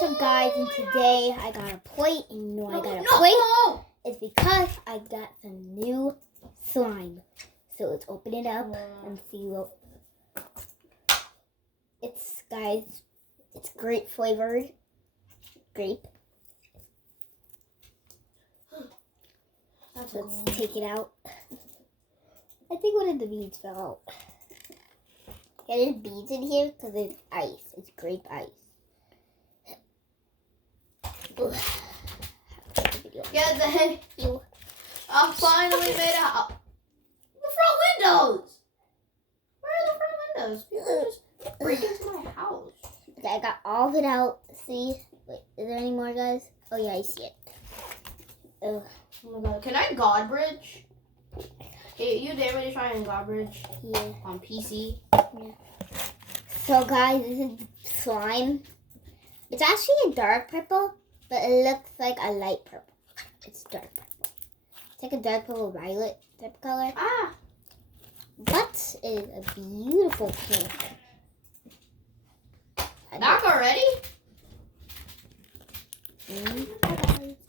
What's up, guys? And today I got a plate, and you know I got a plate. It's because I got some new slime. So let's open it up and see what. It's, guys, it's grape flavored. Grape. Let's take it out. I think one of the beads fell out. Yeah, there's beads in here because it's ice. It's grape ice. Yeah, then I finally made it out. The front windows! Where are the front windows? People are just break into my house. Okay, I got all of it out. See? Wait, is there any more, guys? Oh, yeah, I see it. Oh my god. Can I God Bridge? Hey, you dare me to try and God Bridge? Yeah. On PC? Yeah. So, guys, this is slime. It's actually a dark purple, but it looks like a light purple. It's dark purple. It's like a dark purple violet type of color. Ah! But it is a beautiful pink. Dark already? Bye, guys.